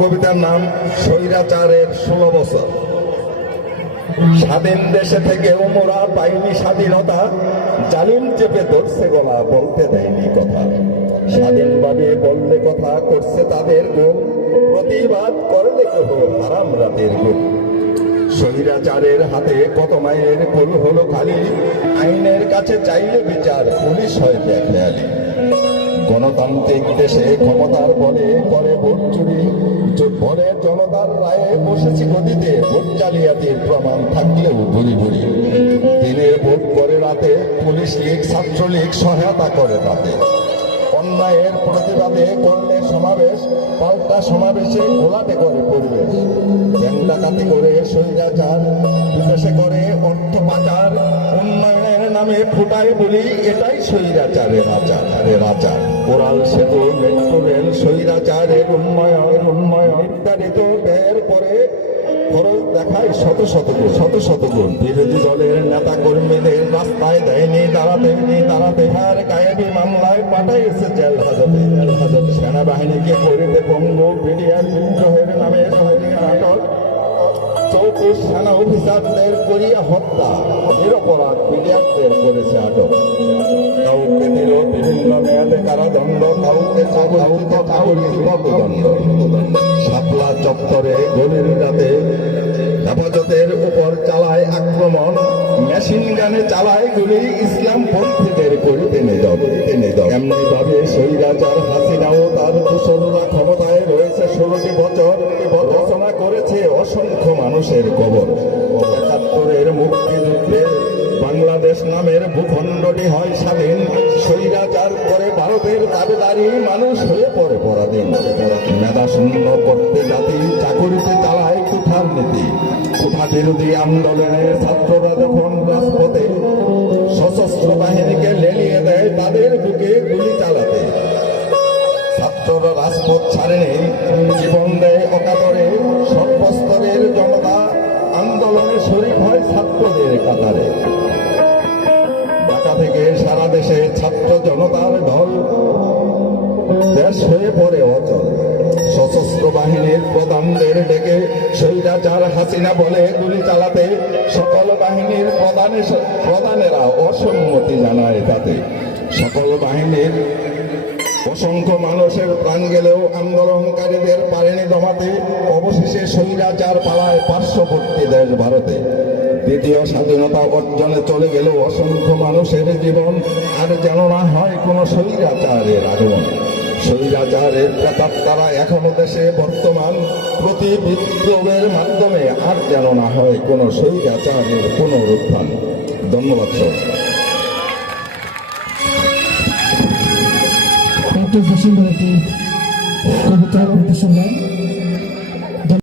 কবিতার নাম স্বৈরাচারের 16 বছর। স্বাধীন দেশে থেকেও মোরা পাইনি স্বাধীনতা, জালিম চেপে ধরছে গলা, বলতে দেয়নি কথা। স্বাধীনভাবে বললে কথা করছে তাদের গুম, প্রতিবাদ করলে কেহ হারাম রাতের গুম। স্বৈরাচারের হাতে কত মায়ের কুল হলো খালি, আইনের কাছে চাইলে বিচার পুলিশ হয় দেখেয়ালি। গণতান্ত্রিক দেশে ক্ষমতার বলে করে ভোট চুরি, ভোরে জনতার রায়ে বসেছি গদিতে, ভোট জালিয়াতির প্রমাণ থাকলেও ভুরি ভুরি। দিনের ভোট করে রাতে পুলিশ লীগ ছাত্রলীগ সহায়তা করে তাতে। অন্যায়ের প্রতিবাদে করলে সমাবেশ, পাল্টা সমাবেশে ঘোলাটে করে পরিবেশ। ব্যাংক ডাকাতি করে স্বৈরাচার, বিদেশে করে অর্থ পাচার, উন্নয়নের নামে ফুটায় বলি এটাই স্বৈরাচারের আচার। আচার কোরাল সেতু, মেট্রো রেল, স্বৈরাচারের উন্নয়ন নির্ধারিত ব্যয়ের পরে খরচ দেখায় শত গুণ। বিরোধী দলের নেতা কর্মীদের রাস্তায় দেয়নি দাঁড়াতে, হার গায়েবী মামলায় পাঠাইছে জেল হাজতে। সেনাবাহিনীকে করিতে পঙ্গু, বিডিআর বিদ্রোহের নামে আটক। 34 সেনা অফিসারদের করিয়া হত্যা, নিরপরাধ বিডিআরদের করেছে আটক। কাউকে দিল বিভিন্ন মেয়াদে কারাদণ্ড, কাউকে দণ্ড। শাপলা চত্বরে গভীর রাতে হেফাজতের উপর চালায় আক্রমণ, মেশিন গানে চালায় গুলি, ইসলাম পন্থীদের করিতে নিধন। এমনি ভাবে স্বৈরাচার হাসিনাও তার দূষণরা ক্ষমতায় রয়েছে 16টি বছর, রচনা করেছে অসংখ্য মানুষের কবর। ৭১-এর মুক্তিযুদ্ধে বাংলাদেশ নামের ভূখণ্ডটি হয় স্বাধীন, স্বৈরাচার করে ভারতের দাবিদারি মানুষ হয়ে পড়ে পরাধীন। মেধা শূন্য করতে জাতি চাকুরিতে চালায় কুঠার নীতি। কুঠা বিরোধী আন্দোলনে ছাত্ররা যখন রাজপথে, সশস্ত্র বাহিনীকে লেলিয়ে দেয় তাদের বুকে গুলি চালাতে। ছাত্ররা রাজপথ ছাড়েনি, জীবন দেয় অকাতরে, সর্বস্তরের জনতা আন্দোলনে শরীক হয় ছাত্রদের কাতারে। ঢাকা থেকে সারা দেশে ছাত্র জনতার ঢল, দেশ হয়ে পড়ে অচল। সশস্ত্র বাহিনীর প্রধানদের ডেকে স্বৈরাচার হাসিনা বলে গুলি চালাতে, সকল বাহিনীর প্রধানেরা অসম্মতি জানায় তাতে। সকল বাহিনীর অসংখ্য মানুষের প্রাণ গেলেও আন্দোলনকারীদের পারেনি দমাতে। অবশেষে স্বৈরাচার পালায় পার্শ্ববর্তী দেশ ভারতে। দ্বিতীয় স্বাধীনতা অর্জনে চলে গেলেও অসংখ্য মানুষের জীবন, আর যেন না হয় কোনো স্বৈরাচারের আগমন। স্বৈরাচারের প্রতাপ তারা এখনো দেশে বর্তমান, প্রতি বিপ্লবের মাধ্যমে আর যেন না হয় কোনো স্বৈরাচারের পুনরুত্থান। ধন্যবাদ স্যার। সুন্দর একটি কবিতা শুনলাম।